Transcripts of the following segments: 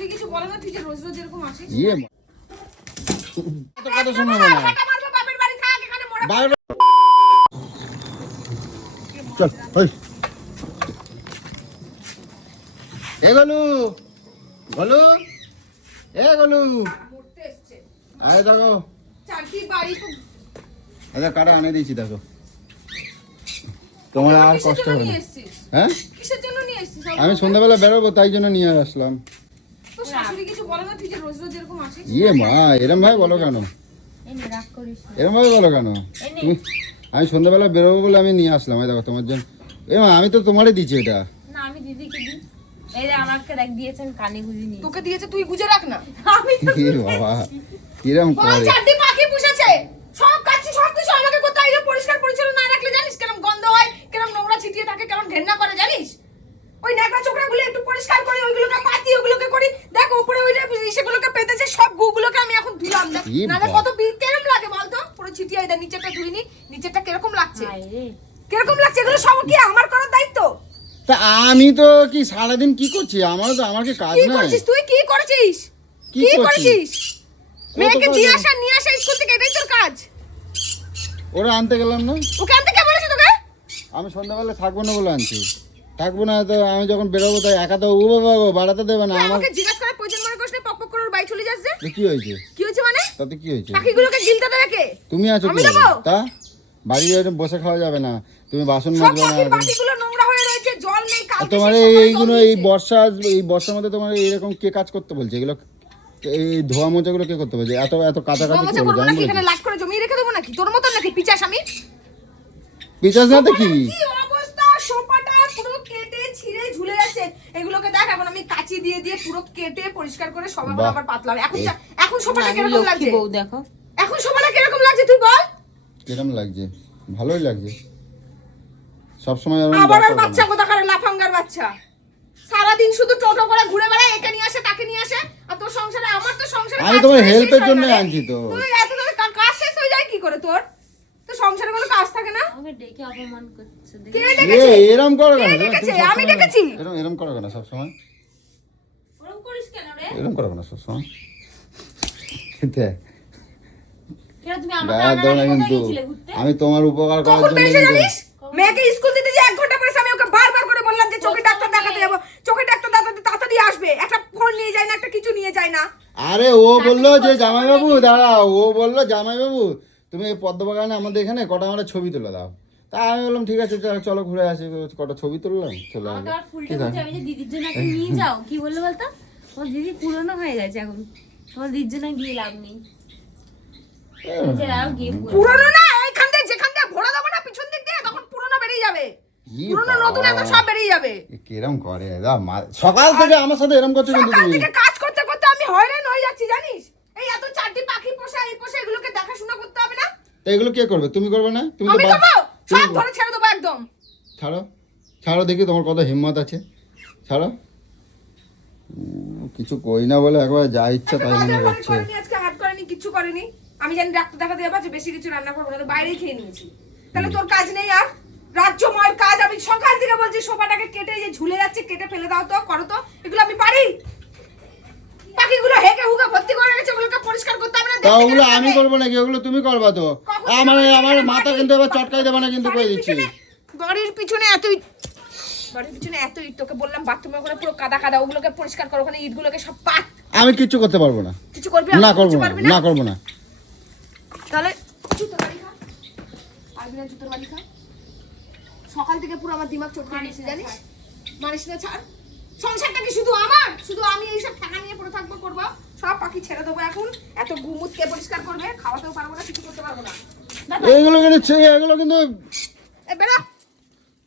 শাশুড়ি কিছু বলে না, তুই যে রোজ রোজ এরকম আসিস। ইয়ে তো কথা শুনবো না। বাপের বাড়ি থাক, এখানে মোড়া। চল ওই এ গলু গলু এ গলু মরতে এসছে। আরে দেখো চারটি বাড়ি তো আচ্ছা কাটা আনে দিয়েছি দেখো, তোমার আর কিসের কষ্ট জন্য হবে নিয়ে না। এসেছিস? হ্যাঁ কিসের জন্য নিয়ে এসেছিস? আমি সন্ধ্যাবেলা বেরোবো তাই জন্য নিয়ে আসলাম। তো শাশুড়ি কিছু বলে না, তুই যে রোজ রোজ এরকম আসিস। ইয়ে মা এরম ভাবে বলো কেন, এনে রাগ করিস না। এরম ভাবে বলো কেন তুমি? আমি সন্ধ্যাবেলা বেরোবো বলে আমি নিয়ে আসলাম। এই দেখো তোমার জন্য। এ মা আমি তো তোমারই দিচ্ছি এটা। না আমি দিদিকে দিই। এই যে আমাকে দেখ দিয়েছেন কানে গুঁজি নিয়ে। তোকে দিয়েছে, তুই গুজে রাখ না। আমি তো এ বাবা কিরম বল, করে চারটি পাখি পুষেছে, সব কাচ্ছি সব কিছু আমাকে করতে হয়। এটা পরিষ্কার পরিচ্ছন্ন না রাখলে জানিস কেরম গন্ধ হয়, কেরম নোংরা ছিটিয়ে থাকে, কেমন ঘেন্না করে জানিস। ওই ন্যাকড়া চোকড়াগুলো একটু পরিষ্কার করি, ওইগুলোকে পাতি, ওগুলোকে করি। দেখ উপরে ওই যে সেগুলোকে পেতেছে, সব গুগুলোকে আমি এখন ধুলাম। দেখ ই না, দেখ বাবা। কত কেরম লাগে বলতো, পুরো ছিটিয়ে দেয়। নিচেটা ধুইনি, নিচেটা কিরকম লাগছে, হায় রে। কিরকম লাগছে, এগুলো সব কি আমার করার দায়িত্ব? তা আমি তো কি সারাদিন কি করছি, আমারও তো আমার কি কাজ কি নাই? করছিস তুই, কি করেছিস, কি কি করছিস? করেছিস? কত মেয়েকে কাজ দিয়ে আছে? আসা নিয়ে আসা স্কুল থেকে, এটাই তোর কাজ। ওরা আনতে গেলাম না, ওকে আনতে কে বলেছে তোকে? আমি সন্ধ্যাবেলা থাকবো না বলে আনছি। থাকবো না তো আমি যখন বেরোবো তাই একা তো ও বাবা গো বাড়াতে দেবে না তুই আমার। আমাকে জিজ্ঞাসা করার প্রয়োজন মনে করিস না, পক পক করে ওর বাড়ি চলে যাস যে। তো কি হয়েছে? কি হয়েছে মানে? তাতে কি হয়েছে? পাখিগুলোকে গিলতে দেবে কে? তুমি আছো আমি কি দেবো? তা বাড়ির বাইরে বসে খাওয়া যাবে না, তুমি বাসন সব মাজবে পাখির না। বাটিগুলো নোংরা হয়ে রয়েছে, জল নেই, আর কালকে তোমার সে সকালে এইগুলো জল এই দিয়েছে। এই বর্ষার মধ্যে তোমার এইরকম কে কাজ করতে বলছে? এগুলো এই ধোয়া মোচাগুলো কে করতে বলছে? এত এত কাছাকাছি গোমোচা করবো করবো জানো নাকি, এখানে লাট করে জমিয়ে রেখে দেবো নাকি? তোর মতন নাকি পিচাস আমি? পিছাস না তো কি? কি অবস্থা, সোফাটা পুরো কেটে ছিঁড়ে ঝুলে যাচ্ছে। এগুলোকে দেখ, এখন আমি কাঁচি দিয়ে দিয়ে পুরো কেটে পরিষ্কার করে সব এখন বাহ। আবার পাতলাম। এখন সোফাটা আমি কিরকম লক্ষ্মী লাগছে? বউ দেখো। এখন সোফাটা কিরকম লাগছে তুই বল? কিরম লাগছে? ভালোই লাগছে। সবসময় এরকম আবার আর দরকার বাচ্চা না। কোথাকার লাফাঙ্গার বাচ্চা, সারাদিন শুধু টোটো করে ঘুরে বেড়ায়, একে নিয়ে আসে তাকে নিয়ে আসে। আর তোর সংসারে, আমার তো সংসারে আমি কাজ তোমার করে শেষ হেল্পের হয় জন্য না রে। আনছি তো। তুই এত তোর কাজ শেষ হয়ে যায় কি করে তোর? তো সংসারে কোনো কাজ থাকে না? আমাকে ডেকে অপমান করছে কে দেখি। ডেকেছে? এরম করো কেন? কে তুমি ডেকেছে? সবসময় আমি ডেকেছি? এরম এরম করো কেন সবসময়? ওরকম করিস কেন রে? এরম করো কেন সবসময়? দেখ, কেন তুমি আমাকে গায়ে আনার দাও আগে না কোথায় কিন্তু। গেছিলে ঘুরতে? আমি তোমার উপকার করার কখন জন্য পেয়েছে কিন্তু। জানিস? মেয়েকে স্কুল দিতে যে 1 ঘন্টা পরে আমি ওকে বারবার করে বললাম যে চোখে ডাক্তার দেখাতে যাবো, চোখে ডাক্তার দেখাতে তাড়াতাড়ি আসবে। একটা ফোন নিয়ে যায় না, একটা কিছু নিয়ে যায় না। আরে ও বললো যে জামাইবাবু দাঁড়াও, ও বললো জামাইবাবু তুমি এই পদ্মবাগানে আমাদের এখানে কটা আমরা ছবি তুলে দাও। তা আমি বললাম ঠিক আছে চলো ঘুরে আসি, কটা ছবি তুললাম চলে আমাকে আসলাম। আর ফুলটা ঠিক বলছে আছে আমি যে দিদির জন্য একটা নিয়ে যাও। কি বললো বলতো? তোমার দিদি পুরনো হয়ে গেছে এখন, তোমার দিদির জন্য গিয়ে লাভ নেই। নিজেরাও গিয়ে পুরো পুরনো না, এইখান থেকে যেখান থেকে ভরে দেবো না পিছন দিক দিয়ে, তখন পুরনো বেরিয়ে যাবে। ই পুরনো নতুন বাবা। একদম সব বেরিয়ে যাবে। এ কিরম করে সকাল থেকে আমার সাথে এরম করছো কিন্তু সকাল তুমি। থেকে কাজ করতে করতে আমি হয়রান হয়ে যাচ্ছি জানিস। এই এত চারটি পাখি পোষা, এই পোষা, এগুলোকে দেখাশোনা করতে হবে না? তা এগুলো কে করবে? তুমি করবে না? তুমি তো আমি দেবো, তুমি সব ধরে ছেড়ে দেবো একদম। ছাড়ো ছাড়ো দেখি তোমার কত হিম্মত আছে, ছাড়ো। কিছু কই না বলে একবার যা ইচ্ছা তাই মনে একটা করছে। করেনি, আজকে হাট করেনি, কিচ্ছু করেনি। আমি জানি ডাক্তার দেখাতে যাবো, যে বেশি কিছু রান্না করবো না, তো বাইরেই খেয়ে নিয়েছি। তাহলে তোর কাজ নেই আর? রাজ্যময় কাজ আমি সকাল থেকে বলছি, সোফাটাকে কেটে যে ঝুলে যাচ্ছে কেটে ফেলে দাও তো, করো তো। এগুলো আমি পারি? পাখিগুলো হেগে হুগে ভর্তি করে রেখেছে, ওগুলোকে পরিষ্কার করতে হবে না? তা দেখতে ওগুলো কেমন আমি লাগে? করবো নাকি? ওগুলো তুমি করবা তো। কখন আমার করবো? আমার মাথা কিন্তু এবার চটকাই দেবে না কিন্তু কই দিচ্ছি। বাড়ির পিছনে এত ইট, তোকে বললাম বাথরুমে ওখানে পুরো কাদা কাদা, ওগুলোকে পরিষ্কার করো, ওখানে ইটগুলোকে সব পাত। আমি কিচ্ছু করতে পারবো না। কিছু করবি? না আমি করবো কিছু না, পারবি না করবো না। তাহলে জুতোর বাড়ি খা। পারবি না জুতোর বাড়ি খা। সকাল থেকে পুরো আমার দিমাগ চটকে নিয়েছে জানিস। মানিস না, ছাড়। সংসারটা কি শুধু আমার? শুধু আমি এইসব ঠেকা নিয়ে পড়ে থাকবো, করবো? সব পাখি ছেড়ে দেবো এখন। এত গুমুত কে পরিষ্কার করবে? খাওয়াতেও পারবো না, কিছু করতে পারবো না। এগুলো কিন্তু এগুলো কিন্তু এ বেরো।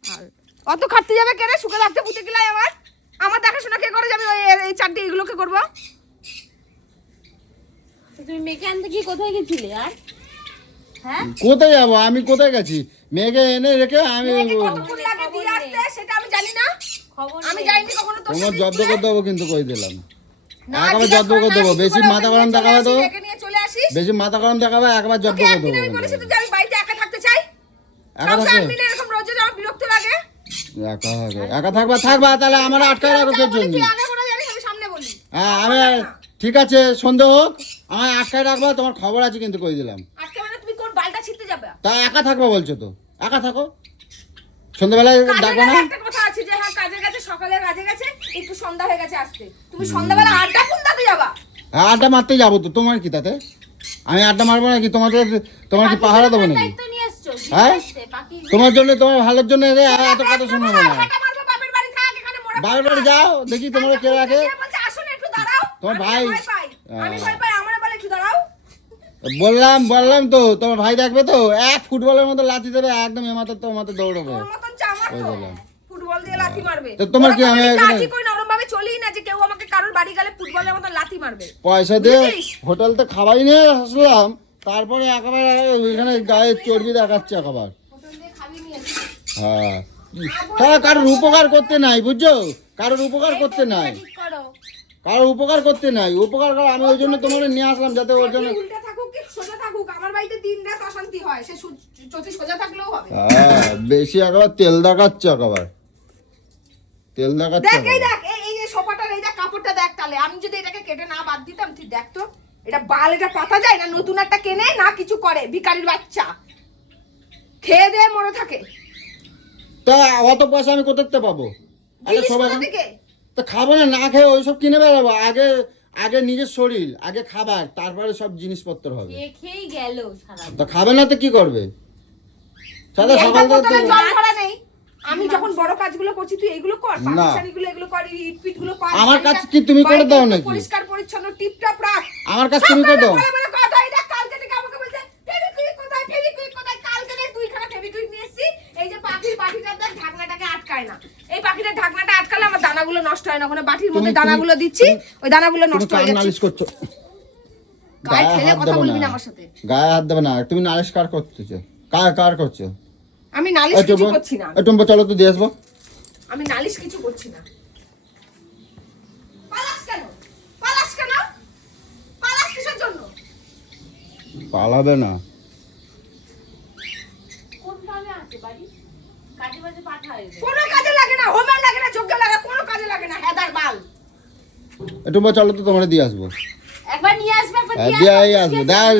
আর অত খাটতে যাবে কে রে? শুকে রাখতে পুঁতে গেলাই আমার। আমার দেখাশোনা কে করে যাবে? এই চারটে এগুলোকে করবো। তো তুমি মেয়েকে আনতে গিয়ে কোথায় গেছিলে আর? হ্যাঁ কোথায় যাবো? আমি কোথায় গেছি? মেয়েকে এনে রেখে আমি মেয়েকে কতক্ষণ লাগে দিয়ে আসতে সেটা আমি জানি না। খবর আমি নেই। যাইনি কখনো তোর তোমার সাথে জব্দ স্কুলে। করে দেবো কিন্তু কই দিলাম। না, একবার জিজ্ঞেস জব্দ করে করে না, দেবো। কিছু বেশি করে মাথা ওকে গরম নিয়ে চলে দেখাবে তো, আসিস, একে নিয়ে চলে আসিস। বেশি মাথা গরম দেখাবে একবার জব্দ তোকে করে একদিন আমি দেবো। বলেছি তো যে আমি বাড়িতে একা থাকতে চাই। একা সংসার থাকবে? মিলে এরকম রোজ রোজ আমার বিরক্ত লাগে। একা থাকবা তাহলে আমার আটকায় রাখো যা তোর বলি জন্য। তুই আগে করে জানিস, আমি সামনে বলি। হ্যাঁ আমি ঠিক আছে সন্দেহ হোক আমার আটকায় রাখবো তোমার খবর আছে কিন্তু কই দিলাম আজকে মানে তুমি কোন বালটা ছিটতে যাবে? তা একা থাকবো বলছো তো একা থাকো সন্ধ্যাবেলায় ডাকবো না একটা কথা আছে যে হ্যাঁ কাজে গেছে, সকালে কাজে গেছে, একটু সন্ধ্যা হয়ে গেছে আসতে। তুমি সন্ধ্যাবেলা আড্ডা কোন দাতে যাবা? হ্যাঁ আড্ডা মারতেই যাবো তো তোমার কি তাতে আমি আড্ডা মারবো নাকি তোমার কি পাহারা দেবো নাকি দায়িত্ব নিয়ে এসছো হ্যাঁ পাখি তোমার জন্য তোমার ভালোর জন্য এত কথা শুনবো না হাঁটা মারবো, বাপের বাড়ি থাক, এখানে মোড়া বাবার বাড়ি যাও দেখি তোমার কে রাখে বলছে আসুন একটু দাঁড়াও। তোমার আমি ভাই ভয় পাই। আমি ভয় পাই, আমারে বলে একটু দাঁড়াও। বললাম তো তোমার ভাই দেখবে তো এক ফুটবলের মতো লাথি দেবে একদম এমাত্র তো মাত্র দৌড়বে তোর মতন চামার ওই তো বললাম। ফুটবল দিয়ে লাথি মারবে। তো তোমার কি আমি এখানে- কাজই কই না, ওরম ভাবে চলেই না যে কেউ আমাকে কারোর বাড়ি গেলে ফুটবলের মতন লাথি মারবে। পয়সা দিয়ে বুঝেছিস? হোটেল তো খাবাই নিয়ে আসলাম তারপরে একেবারে ওইখানে গায়ে চর্বি দেখাচ্ছে একেবারে হোটেল দিয়ে খাবি নিয়ে এসেছি। হ্যাঁ হ্যাঁ কারোর উপকার করতে নাই বুঝছো কারোর উপকার করতে নাই ঠিক করো কারোর উপকার করতে নাই উপকার করা আমি ওই জন্য তোমার নিয়ে আসলাম যাতে ওর জন্য তুই উল্টা থাকুক কি সোজা থাকুক, আমার বাড়িতে দিন রাত অশান্তি হয়। সে চটি সোজা থাকলেও হবে। হ্যাঁ বেশি একেবারে তেল দেখাচ্ছে একেবারে তেল দেখাচ্ছে দেখ এই একেবারে। দেখ এই যে সোফাটার এই দেখ কাপড়টা দেখ, তাহলে আমি যদি এটাকে কেটে না বাদ দিতাম, তুই দেখ তো এটা বাল এটা পাতা যায় না, নতুন একটা কেনে না কিছু করে, ভিখারির বাচ্চা খেয়ে দিয়ে মরে থাকে। তা অত পয়সা আমি কোথাতে পাবো আরে জিনিস সবাই কোথা থেকে? তো খাবো না না খেয়ে ওইসব কিনে বেড়াবো আগে আগে নিজের শরীর আগে খাবার তারপরে সব জিনিসপত্র হবে দেখেই গেল সারা তো খাবে না তো কি করবে সাদা একটা সকাল বোতলে থেকে জল ভরা নেই। আমি যখন বড় কাজগুলো করছি তুই এগুলো কর, না। পাকিস্তানিগুলো এগুলো কর, ইট পিটগুলো পার। আমার কাজ কি তুমি করে দাও নাকি? পরিষ্কার পরিচ্ছন্ন টিপটপ রাখ। আমার কাজ তুমি করে দাও বলে বলে কথা এই দেখ কালকে থেকে আমাকে বলছে ফেভিকুইক কোথায়, ফেভিকুইক কোথায়? কালকে থেকে দুইখানা ফেভিকুইক নিয়ে এসেছি। এই যে পাখির বাটিটার দেখ ঢাকনাটাকে আটকায় না। এই পাখিটার ঢাকনাটা আটকালে আমার দানাগুলো নষ্ট হয় না। ওখানে বাটির মধ্যে তুমি- দানাগুলো দিচ্ছি, ওই দানাগুলো তুমি নষ্ট হয়ে কার যাচ্ছে। নালিশ করছো গায়ে গায়ে ফেলে হাত কথা দেবে বলবি না না আমার সাথে। গায়ে হাত দেবে না তুমি নালিশ কার করতেছো কার করছো আমি নালিশ কিছু করছি না। টুম্বা চলো তো দিয়ে আসবো আমি নালিশ কিছু করছি না। পালাস কেন? পালাস কেন? পালাস কিসের জন্য? পালাবে না কোন কাজে আছে বাড়ি কাজে বাজে পাঠায় কোনো কাজে লাগে না, হোমের লাগে না, যোগ্য লাগে, কোনো কাজে লাগে না, হেদার বাল। টুম্বা চলো তো তোমার দিয়ে আসবো একবার নিয়ে আসবে একবার হ্যাঁ, দিয়ে দিয়ে আসবে, আসবো ঠিক আছে? দেখ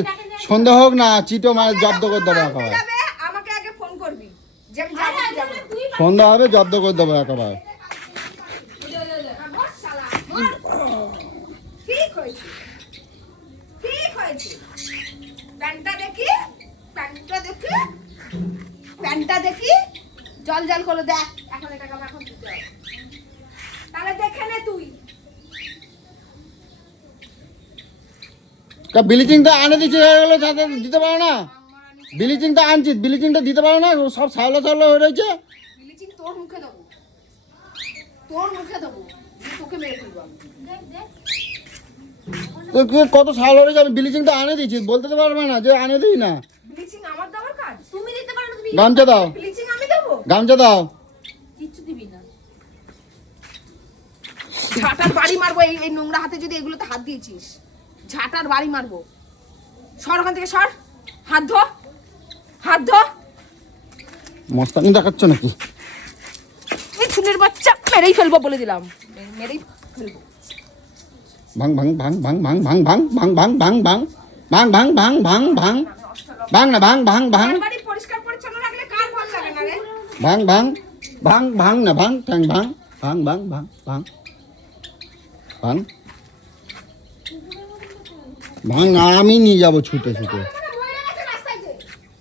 সন্ধ্যা হোক না চিটো মানে জব্দ করে দেবো আনতে একেবারে যাবে, আমাকে আগে ফোন করবি যে আমি আরে, যাবো কি আরে, যাবো না। তুই সন্ধ্যা হবে জব্দ করে দেবো একেবারে বস শালা, বস। ঠিক হয়েছে, ঠিক হয়েছে। প্যান্টটা দেখি, প্যান্টটা দেখি, প্যান্টটা দেখি, জল জল করে দেখ। এখন এটাকে আমার এখন দিতে হবে। তাহলে দেখে নে তুই। ব্লিচিং তো আনে দিচ্ছে গেলো যাতে দিতে পারো না ব্লিচিং তো আনছি ব্লিচিংটা দিতে পারো না সব ছাওলা ছাওলা হয়ে রয়েছে ব্লিচিং তোর মুখে দেবো, তোর মুখে দেবো, দিয়ে তোকে মেরে ফেলবো আমি। দেখ দেখ তো কত ছাওলা হয়ে যাবে ব্লিচিং তো আনে দিচ্ছি বলতে তো পারবে না যে আনে দিই না ব্লিচিং আমার দেওয়ার কাজ? তুমি দিতে পারো না তুমি গামছা দাও ব্লিচিং আমি দেবো? গামছা দাও কিচ্ছু দিবি না ঝাঁটার বাড়ি মারবো এই এই নোংরা হাতে যদি এগুলোতে হাত দিয়েছিস, ঝাঁটার বাড়ি মারবো। সর ওখান থেকে সর, হাত ধো, হাত ধো। মস্তানি দেখাচ্ছ নাকি এই চুনের বাচ্চা মেরেই ফেলবো বলে দিলাম, মেরেই ফেলবো। ভাং ভাং ভাং ভাং ভাং ভাং ভাং ভাং ভাং ভাং ভাং ভাং ভাং ভাং ভাং ভাং ভাং না ভাং ভাং ভাং আমার বাড়ি পরিষ্কার পরিচ্ছন্ন রাখলে কার ভালো লাগে না রে? ভাং ভাং ভাং ভাং না ভাং ঠ্যাং ভাং ভাং ভাং ভাং ভাং ভাং ভাং আমি নিয়ে যাবো ছুটে ছুটে মানে মরে গেছে রাস্তায় যে,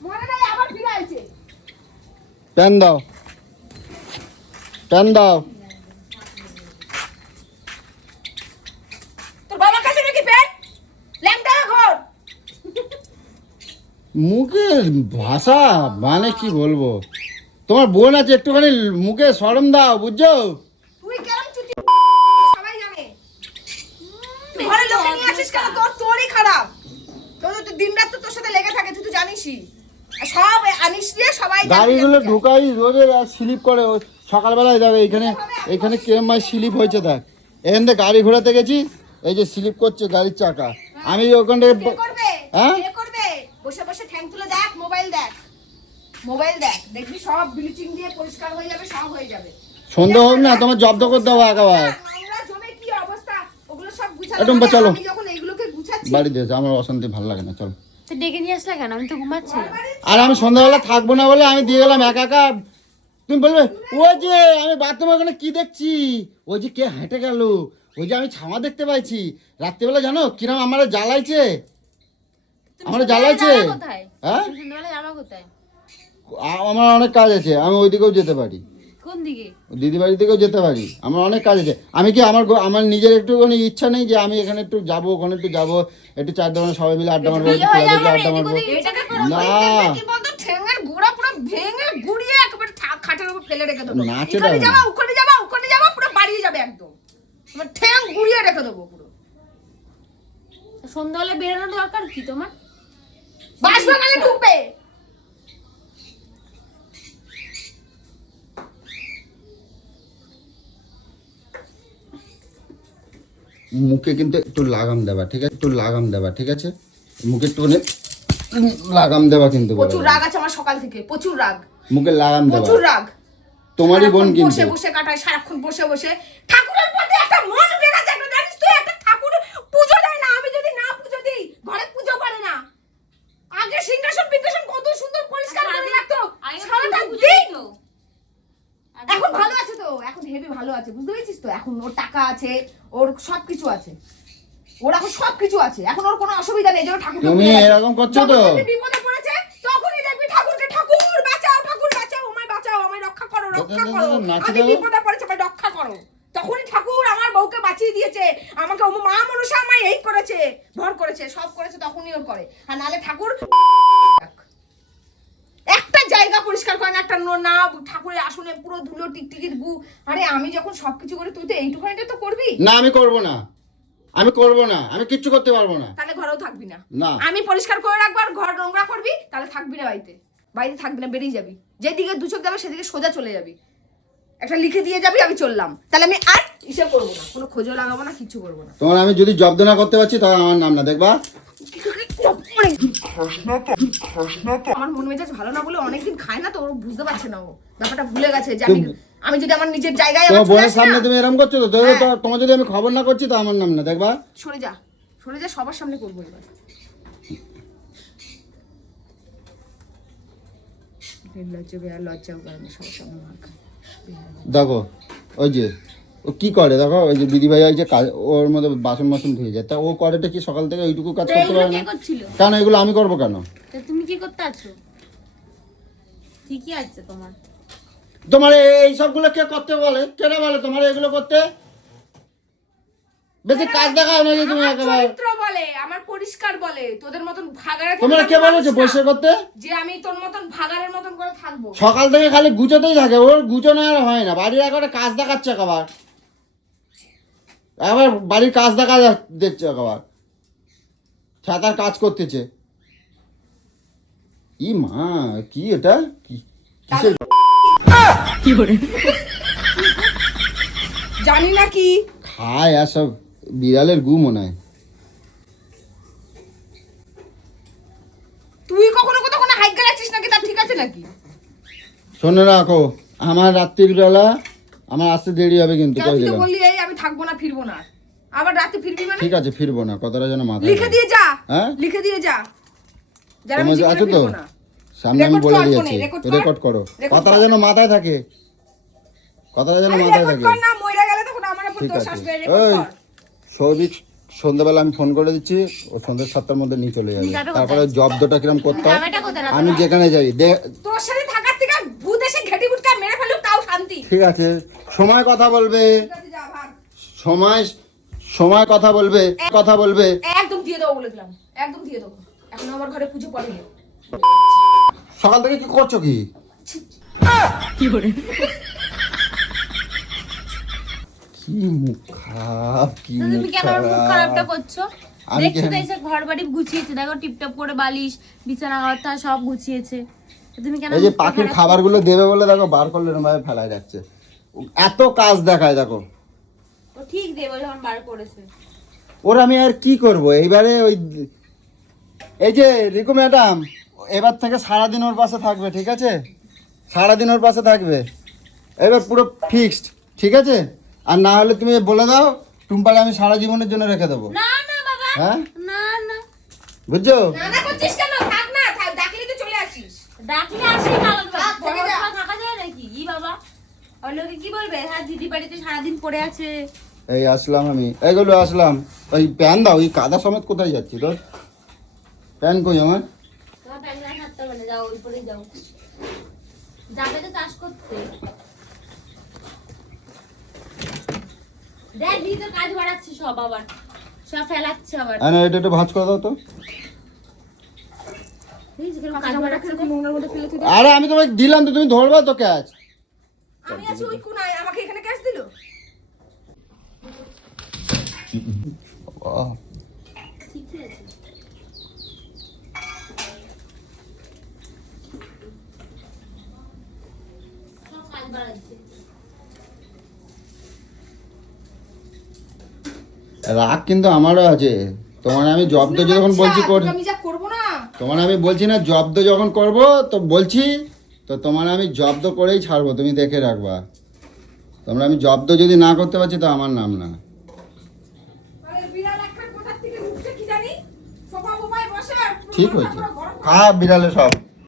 মরে নাই আবার ফিরে আইছে। প্যান দাও প্যান দাও তোর বাবার কাছে নাকি প্যান্ট? ল্যাংটা ঘর। মুখের ভাষা মানে কি বলবো তোমার বোন আছে একটুখানি মুখে শরম দাও বুঝছো তুই কেমন চুতি সবাই জানে। তুই ঘরে লোকে নিয়ে আসিস কেন? তোরই খারাপ। তোর তো দিনরাত তো তোর সাথে লেগে থাকে, তুই তো জানিসই। আর সব আনিস দিয়ে সবাই জানে গাড়িগুলো যে- ঢুকাই রোজে স্লিপ করে ও সকালবেলায় যাবে এখানে কিরম ভাই স্লিপ হয়েছে দেখ এখান থেকে গাড়ি ঘোরাতে গেছি এই যে স্লিপ করছে গাড়ির চাকা আমি ওখান থেকে কে করবে? হ্যাঁ? কে করবে? বসে বসে ঠ্যাং তুলে দেখ, মোবাইল দেখ, মোবাইল দেখ, দেখবি সব ব্লিচিং দিয়ে পরিষ্কার হয়ে যাবে, সব হয়ে যাবে। সন্ধ্যা হোক না তোমার জব্দ করে দেবো একেবারে নোংরা জমে কি অবস্থা, ওগুলো সব গুছানো একদম মানে চলো। আমি যখন এইগুলোকে গুছাচ্ছি বাড়ি যেতে আমার অশান্তি ভালো লাগে না, চলো। তো ডেকে নিয়ে আসলে কেন? আমি তো ঘুমাচ্ছি। আর আমি সন্ধ্যাবেলা থাকবো না বলে আমি দিয়ে গেলাম একা একা। তুমি বলবে ওই যে আমি বাথরুমে ওখানে কি দেখছি, ওই যে কে হেঁটে গেল, ওই যে আমি ছামা দেখতে পাইছি। রাত্রিবেলা জানো কিরম আমার জ্বালাইছে, তুমি আমার সন্ধ্যাবেলা জ্বালাইছে। যাবা কোথায়? হ্যাঁ, তুমি সন্ধ্যাবেলা যাবা কোথায়? আমার অনেক কাজ আছে, আমি ওইদিকেও যেতে পারি, কোন দিকে? দিদি বাড়ি থেকেও যেতে পারি, আমার অনেক কাজ আছে। আমি কি আমার নিজের একটুখানি ইচ্ছা নেই যে আমি এখানে একটু যাবো, ওখানে একটু যাবো, একটু চার দোকানে সবাই মিলে আড্ডা মারবো, একটু বিয়ে হয়ে ক্লাবে যাওয়ার গিয়ে আড্ডা এদিক মারবো। ওদিক ইচ্ছাটা করো। না, কি বলতো ঠেঙের গোড়া পুরো ভেঙে গুড়িয়ে একেবারে খাটের উপর ফেলে রেখে দেবো। নাচে এখানে দাও না। যাবা ওখানে যাবা ওখানে যাবা পুরো বাড়িয়ে যাবে একদম। তোমার ঠ্যাং গুড়িয়ে রেখে দেবো পুরো। সন্ধ্যাবেলা বেরোনোর দরকার কি তোমার? বাসবাগানে ঢুকবে। মুখে কিন্তু একটু লাগাম দেবা, ঠিক আছে, একটু লাগাম দেবা, ঠিক আছে, মুখে একটু লাগাম দেবা কিন্তু, প্রচুর রাগ আছে আমার সকাল থেকে, প্রচুর রাগ, মুখে লাগাম দেবা। প্রচুর রাগ। তোমারই বোন সারাক্ষণ কিন্তু বসে বসে কাটায়, সারাক্ষণ বসে বসে। ঠাকুরের প্রতি একটা মন উঠে গেছে, একটা জানিস তুই, একটা ঠাকুর পুজো দেয় না। আমি যদি না পুজো দিই ঘরে পুজো করে না। আগে সিংহাসন বিংহাসন কত সুন্দর পরিষ্কার করে রাখতো, সারাটা দিন। এখন ভালো আছে তো, এখন হেভি ভালো আছে, বুঝতে পেরেছিস তো? এখন ওর টাকা আছে, ওর সবকিছু আছে, ওর এখন সবকিছু আছে, এখন ওর কোনো অসুবিধা নেই। যে ঠাকুর তুমি এরকম করছো তো। বিপদে পড়েছে তখনই দেখবি ঠাকুরকে, ঠাকুর বাঁচাও, ঠাকুর বাঁচাও, আমায় বাঁচাও, আমায় রক্ষা করো, রক্ষা করো, নাচি আমি দাও। বিপদে পড়েছে, আমায় রক্ষা করো। তখনই ঠাকুর আমার বউকে বাঁচিয়ে দিয়েছে, আমাকে মা মনসা আমায় এই করেছে, ভর করেছে, সব করেছে, তখনই ওর করে। আর নালে ঠাকুর একটা জায়গা পরিষ্কার করে না, একটা না ঠাকুরের আসনে পুরো ধুলো টিকটিকির গু। আরে আমি যখন সবকিছু করে, তুই তো এইটুখানিটা তো করবি না, আমি করব না, আমি করব না, আমি কিচ্ছু করতে পারবো না। তাহলে ঘরেও থাকবি না। না। আমি পরিষ্কার করে রাখবো আর ঘর নোংরা করবি, তাহলে থাকবি না বাড়িতে, বাড়িতে থাকবি না, বেরিয়ে যাবি। যেদিকে দু চোখ যাবে সেদিকে সোজা চলে যাবি, একটা লিখে দিয়ে যাবি আমি চললাম। তাহলে আমি আর ইসে করবো না, কোনো খোঁজও লাগাবো না, কিচ্ছু করবো না। তোমার আমি যদি জব্দ না করতে পারছি তাহলে আমার নাম না, দেখবা। আমার মন মেজাজ ভালো না বলে অনেকদিন খায় না তো, ও বুঝতে পারছে না, ও ব্যাপারটা ভুলে গেছে যে আমি যদি আমার নিজের জায়গায় তোমার আবার চলে বোনের আসি সামনে না। তুমি এরকম করছো তো, হ্যাঁ। তোমার যদি আমি খবর না করছি তো আমার নাম না, দেখবা। সরে যা, সরে যা, সবার সামনে করবো এবার। লজ্জা বেয়ার লজ্জাও করে না, সবার সামনে মার খায়। দেখো ওই যে ও কি করে, দেখো ওই যে দিদি ভাই যে ওর মধ্যে বাসন মাসন ধুয়ে যায়, তা ও করেটা কি সকাল থেকে ওইটুকু কাজ তো করতে এগুলো পারে কে না? করছিল? কেন এগুলো আমি করবো কেন? তো তুমি কি করতে আছো? ঠিকই আছে তোমার। তোমার এই সবগুলো কে করতে বলে, কেন বলে তোমার এগুলো করতে? বেশি কাজ দেখাও নাকি তুমি আমার একেবারে? চরিত্র বলে, আমার পরিষ্কার বলে, তোদের মতন ভাগাড়ে তোমরা কে বলেছো পরিষ্কার করতে? যে আমি তোর মতন ভাগাড়ের মতন করে থাকবো? সকাল থেকে খালি গুছোতেই থাকে, ওর গুছোনো আর হয় না, বাড়ির একেবারে কাজ দেখাচ্ছে একেবারে, আবার বাড়ির কাজ দেখছে একেবারে, ছাতার কাজ করতেছে। ই মা, কি এটা কিসের? জানি না কি খায় আর সব বিড়ালের গু মনে হয়। তুই কখনো কোথাও হাইক গেলাছিস নাকি, তার ঠিক আছে নাকি? শোনে রাখো, আমার রাত্রির বেলা আমার আসতে দেরি হবে কিন্তু, কেন কই তুই তো দিলাম। বললি এই আমি থাকবো না, ফিরবো না, আবার রাতে ফিরবি মানে? ঠিক আছে, ফিরবো না, কথাটা যেন মাথায় লিখে থাকে। দিয়ে যা, হ্যাঁ? লিখে দিয়ে যা, যারা আমি তোমার জীবনে আছো তো? ফিরবো না। সামনে আমি রেকর্ড বলে কর দিয়েছি, ফোনে, রেকর্ড কর। রেকর্ড করো, রেকর্ড কথাটা কর। যেন মাথায় থাকে, কথাটা যেন আরে মাথায় রেকর্ড থাকে। কর না, মইরা গেলে তখন আমার উপর ঠিক দোষ আছে। আসবে, রেকর্ড ওই কর। সৌভিক সন্ধ্যাবেলা আমি ফোন করে দিচ্ছি, ও সন্ধ্যে 7টার মধ্যে নিয়ে চলে যাবে, জামাটা তারপরে জব্দটা কিরম করতে হয় জামাটা কোথায় রাখো? আমি যেখানে যাই তোর সাথে থাকার থেকে ভূত এসে ঘেটি বুটকা মেরে ফেলুক তাও শান্তি। ঠিক আছে, সময় কথা বলবে, ঠিক আছে, যা ভাগ। সময় কথা বলবে, কথা বলবে। একদম দিয়ে দেবো বলে দিলাম, একদম দিয়ে দেবো। এখন আমার ঘরে পুজো পড়েনি। সকাল থেকে কি করছো কি? কি মুখ খারাপ, কি তো মুখ তুমি কেন আমার মুখ খারাপটা খারাপ। করছো? আমি দেখছো তো কেন- এসে ঘর বাড়ি গুছিয়েছে, দেখো টিপটপ করে বালিশ বিছানা কথা সব গুছিয়েছে। তো তুমি কেন এই যে মুখটা পাখির খারাপ খাবারগুলো দেবে বলে দেখো বার করলে এরকম ভাবে ফেলায় যাচ্ছে, এত কাজ দেখায় দেখো। করছো? ও ঠিক দেবো যখন বার করেছে। ওর আমি আর কি করব এইবারে? ওই এই যে রিকু ম্যাডাম এবার থেকে সারাদিন ওর পাশে থাকবে, ঠিক আছে, সারাদিন ওর পাশে থাকবে, এবার পুরো ফিক্সড, ঠিক আছে। আর না হলে তুমি বলে দাও টুম্পালে আমি সারা জীবনের জন্য রেখে দেবো। না না বাবা, হ্যাঁ না না, বুঝছো? না না করছিস কেন? থাক না, ডাকলি তো চলে আসিস। ডাকলে আসি কালো থাক, থেকে যা। থাকা যায় নাকি? ই বাবা, আর লোকে কি বলবে? হ্যাঁ দিদি বাড়িতে সারাদিন পড়ে আছে। এই আসলাম আমি, এইগুলো আসলাম। ওই প্যান দাও, ওই কাদা সমেত কোথায় যাচ্ছি তোর? প্যান কই আমার? তোমার প্যান্ট না থাকতে হবে না, যাও ওই পরে যাও, যাবে তো চাষ করতে। দেখ ভিতর কাজ বাড়াচ্ছে সব, আবার সব ফেলাচ্ছে আবার। না এটা একটু ভাঁজ করে দাও তো। দেখছিস কিরকম কাজ বাড়াচ্ছে? নোংরার মধ্যে ফেলে তুই দে। আরে আমি তোমাকে দিলাম তো, তুমি ধরবা তো ক্যাচ। আমি আছি ওই কোনায়, আমাকে এখানে ক্যাচ দিল। ঠিকই আছে। সব কাজ বাড়াচ্ছে। রাগ কিন্তু আমারও আছে। তোমার আমি জব্দ যখন বলছি কর, তোকে আমি যা করব না। তোমার আমি বলছি না জব্দ যখন করব তো বলছি, তো তোমার আমি জব্দ করেই ছাড়বো, তুমি দেখে রাখবা। তোমরা আমি জব্দ যদি না করতে পারছি তো আমার নাম না। আরে বিড়াল একটা কোথা থেকে উঠছে কি জানি, সোফা বোফায় বসে আর পুরো ঠিক মাথা হয়েছে, পুরো গরম করে খা বিড়ালে সব।